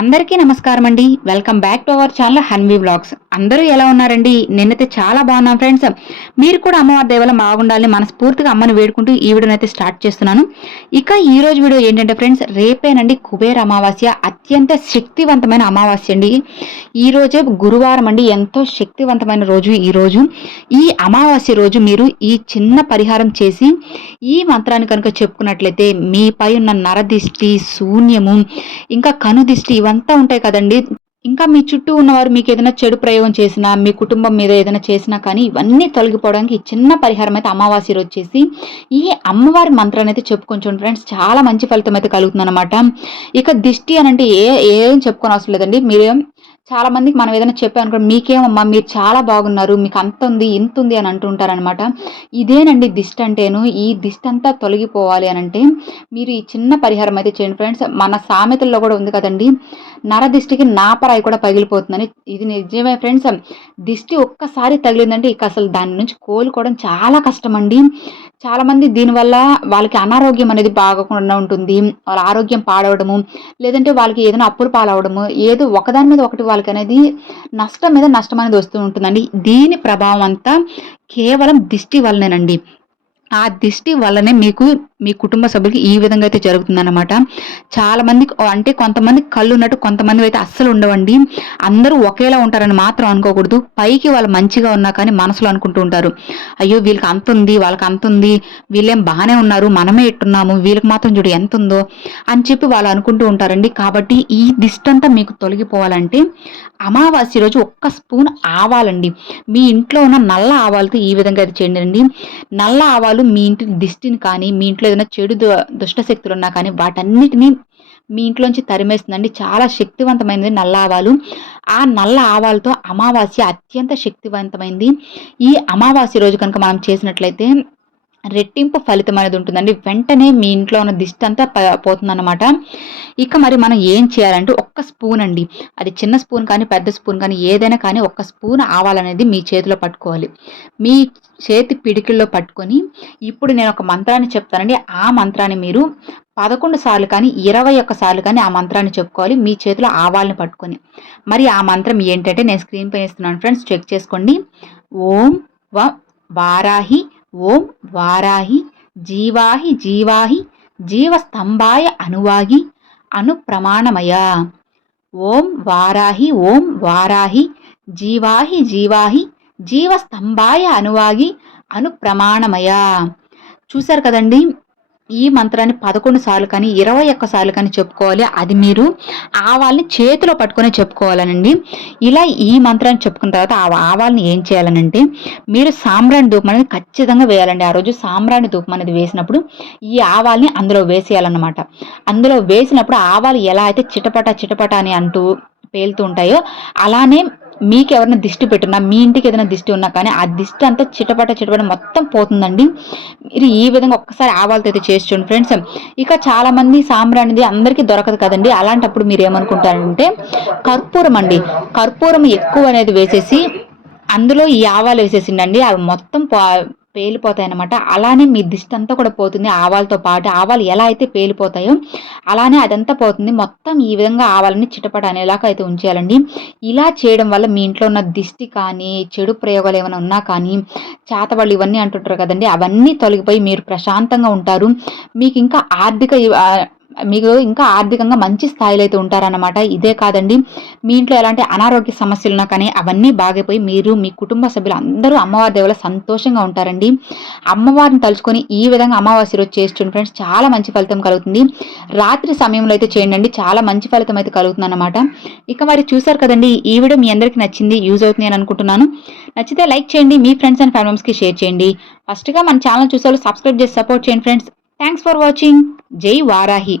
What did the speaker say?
అందరికీ నమస్కారం అండి. Welcome back to our channel Hanvi blogs అందరూ ఎలా ఉన్నారండి? నిన్నైతే చాలా బాగున్నాం ఫ్రెండ్స్ మీరు కూడా అమ్మవారి దేవాలయం బాగుండాలని మనస్ఫూర్తిగా అమ్మని వేడుకుంటూ ఈ వీడియోని అయితే స్టార్ట్ చేస్తున్నాను. ఇక ఈ రోజు వీడియో ఏంటంటే ఫ్రెండ్స్ రేపేనండి కుబేర అమావాస్య. అత్యంత శక్తివంతమైన అమావాస్య అండి. ఈ రోజే గురువారం అండి. ఎంతో శక్తివంతమైన రోజు ఈ రోజు. ఈ అమావాస్య రోజు మీరు ఈ చిన్న పరిహారం చేసి ఈ మంత్రాన్ని కనుక చెప్పుకున్నట్లయితే మీపై ఉన్న నరదిష్టి శూన్యము ఇంకా కనుదిష్టి ఇవంతా ఉంటాయి కదండి. ఇంకా మీ చుట్టూ ఉన్నవారు మీకు ఏదైనా చెడు ప్రయోగం చేసినా మీ కుటుంబం మీద ఏదైనా చేసినా కానీ ఇవన్నీ తొలగిపోవడానికి చిన్న పరిహారం అయితే అమావాస్య రోజు చేసి ఈ అమ్మవారి మంత్రాన్ని అయితే చెప్పుకొంచండి ఫ్రెండ్స్. చాలా మంచి ఫలితం అయితే కలుగుతుంది అనమాట ఇక దిష్టి అని అంటే ఏ ఏం చెప్పుకొని అవసరం లేదండి. మీరు చాలా మందికి మనం ఏదైనా చెప్పామనుకో మీకేమమ్మా మీరు చాలా బాగున్నారు మీకు అంత ఉంది ఇంత ఉంది అని అంటుంటారనమాట ఇదేనండి దిష్టి అంటేను ఈ దిష్టి అంతా తొలగిపోవాలి అని అంటే మీరు ఈ చిన్న పరిహారం అయితే చేయండి ఫ్రెండ్స్. మన సామెతల్లో కూడా ఉంది కదండి నరదిష్టికి నాపరాయి కూడా పగిలిపోతుందని. ఇది నిజమే ఫ్రెండ్స్. దిష్టి ఒక్కసారి తగిలిందంటే ఇక అసలు దాని నుంచి కోలుకోవడం చాలా కష్టం అండి చాలామంది దీనివల్ల వాళ్ళకి అనారోగ్యం అనేది బాగకుండా ఉంటుంది. వాళ్ళ ఆరోగ్యం పాడవడము లేదంటే వాళ్ళకి ఏదైనా అప్పులు పాలవడము ఏదో ఒకదాని మీద ఒకటి వాళ్ళకి అనేది నష్టం మీద నష్టం అనేది వస్తూ ఉంటుందండి. దీని ప్రభావం అంతా కేవలం దిష్టి వల్లనేనండి ఆ దిష్టి వల్లనే మీకు మీ కుటుంబ సభ్యులకి ఈ విధంగా అయితే జరుగుతుందన్నమాట. చాలా మంది అంటే కొంతమంది కళ్ళు ఉన్నట్టు కొంతమంది అయితే అస్సలు ఉండవండి. అందరూ ఒకేలా ఉంటారని మాత్రం అనుకోకూడదు. పైకి వాళ్ళు మంచిగా ఉన్నా కానీ మనసులో అనుకుంటూ ఉంటారు. అయ్యో వీళ్ళకి అంత ఉంది వాళ్ళకి అంత ఉంది వీళ్ళేం బాగానే ఉన్నారు మనమే ఎట్టున్నాము వీళ్ళకి మాత్రం చూడు ఎంత ఉందో అని చెప్పి వాళ్ళు అనుకుంటూ ఉంటారండి. కాబట్టి ఈ దిష్టి అంతా మీకు తొలగిపోవాలంటే అమావాస్య రోజు ఒక్క స్పూన్ ఆవాలండి. మీ ఇంట్లో ఉన్న నల్ల ఆవాలతో ఈ విధంగా అయితే చేయండి. నల్ల ఆవాలు మీ ఇంటి దిష్టిని కానీ మీ ఇంట్లో ఏదైనా చెడు దుష్ట శక్తులు ఉన్నా కానీ వాటన్నిటిని మీ ఇంట్లోంచి తరిమేస్తుందండి. చాలా శక్తివంతమైనది నల్ల ఆవాలు. ఆ నల్ల ఆవాలతో అమావాస్య అత్యంత శక్తివంతమైంది. ఈ అమావాస్య రోజు కనుక మనం చేసినట్లయితే రెట్టింపు ఫలితం అనేది ఉంటుందండి. వెంటనే మీ ఇంట్లో ఉన్న దిష్టి అంతా పోతుందన్నమాట. ఇక మరి మనం ఏం చేయాలంటే ఒక్క స్పూన్ అండి. అది చిన్న స్పూన్ కానీ పెద్ద స్పూన్ కానీ ఏదైనా కానీ ఒక్క స్పూన్ ఆవాలనేది మీ చేతిలో పట్టుకోవాలి. మీ చేతి పిడికిల్లో పట్టుకొని ఇప్పుడు నేను ఒక మంత్రాన్ని చెప్తానండి. ఆ మంత్రాన్ని మీరు పదకొండు సార్లు కానీ ఇరవై ఒక్క సార్లు కానీ ఆ మంత్రాన్ని చెప్పుకోవాలి. మీ చేతిలో ఆవాలని పట్టుకొని. మరి ఆ మంత్రం ఏంటంటే నేను స్క్రీన్ పైన ఇస్తున్నాను ఫ్రెండ్స్. చెక్ చేసుకోండి. ఓం వ వారాహి ఓం వారాహి జీవాహి జీవాహి జీవస్తంభాయ అనువాగి అనుప్రమాణమయ. ఓం వారాహి ఓం వారాహి జీవాహి జీవాహి జీవస్తంభాయ అనువాగి అనుప్రమాణమయ. చూశారు కదండి? ఈ మంత్రాన్ని పదకొండు సార్లు కానీ ఇరవై ఒక్క సార్లు కానీ చెప్పుకోవాలి. అది మీరు ఆవాల్ని చేతిలో పట్టుకొని చెప్పుకోవాలనండి. ఇలా ఈ మంత్రాన్ని చెప్పుకున్న తర్వాత ఆ ఆవాల్ని ఏం చేయాలనంటే మీరు సాంబ్రాణి ధూపం అనేది ఖచ్చితంగా వేయాలండి. ఆ రోజు సాంబ్రాణి ధూపం అనేది వేసినప్పుడు ఈ ఆవాల్ని అందులో వేసేయాలన్నమాట. అందులో వేసినప్పుడు ఆవాలు ఎలా అయితే చిటపట చిటపట అని అంటూ పేలుతూ ఉంటాయో అలానే మీకు ఎవరైనా దిష్టి పెట్టున్నా మీ ఇంటికి ఏదైనా దిష్టి ఉన్నా కానీ ఆ దిష్టి అంతా చిటపట చిటపట మొత్తం పోతుందండి. మీరు ఈ విధంగా ఒక్కసారి ఆవాలతో అయితే చేసి చూడండి ఫ్రెండ్స్. ఇక చాలా మంది సాంబ్రాణిది అందరికీ దొరకదు కదండి. అలాంటప్పుడు మీరు ఏమనుకుంటారంటే కర్పూరం అండి. కర్పూరం ఎక్కువ అనేది వేసేసి అందులో ఈ ఆవాలు వేసేసిండండి. అవి మొత్తం పేలిపోతాయి అనమాట అలానే మీ దిష్టి అంతా కూడా పోతుంది ఆవాలతో పాటు. ఆవాలు ఎలా అయితే పేలిపోతాయో అలానే అదంతా పోతుంది. మొత్తం ఈ విధంగా ఆవాలని చిటపట అనేలాగా అయితే ఉంచేయాలండి. ఇలా చేయడం వల్ల మీ ఇంట్లో ఉన్న దిష్టి కానీ చెడు ప్రయోగాలు ఏమైనా ఉన్నా కానీ చేతబళ్ళు ఇవన్నీ అంటుంటారు కదండి అవన్నీ తొలగిపోయి మీరు ప్రశాంతంగా ఉంటారు. మీకు ఇంకా ఆర్థిక మీకు ఇంకా ఆర్థికంగా మంచి స్థాయిలో అయితే ఉంటారన్నమాట. ఇదే కాదండి మీ ఇంట్లో ఎలాంటి అనారోగ్య సమస్యలు ఉన్నా కానీ అవన్నీ బాగైపోయి మీరు మీ కుటుంబ సభ్యులు అందరూ అమ్మవారి దేవుల సంతోషంగా ఉంటారండి. అమ్మవారిని తలుచుకొని ఈ విధంగా అమావాస్య రోజు చేస్తుండే ఫ్రెండ్స్ చాలా మంచి ఫలితం కలుగుతుంది. రాత్రి సమయంలో అయితే చేయండి చాలా మంచి ఫలితం అయితే కలుగుతుంది అనమాట ఇక మరి చూసారు కదండి ఈ వీడియో మీ అందరికీ నచ్చింది యూజ్ అవుతుంది అని అనుకుంటున్నాను. నచ్చితే లైక్ చేయండి మీ ఫ్రెండ్స్ అండ్ ఫ్యామిలీస్కి షేర్ చేయండి. ఫస్ట్గా మన ఛానల్ చూసే సబ్స్క్రైబ్ చేసి సపోర్ట్ చేయండి ఫ్రెండ్స్. థ్యాంక్స్ ఫర్ వాచింగ్ జై వారాహి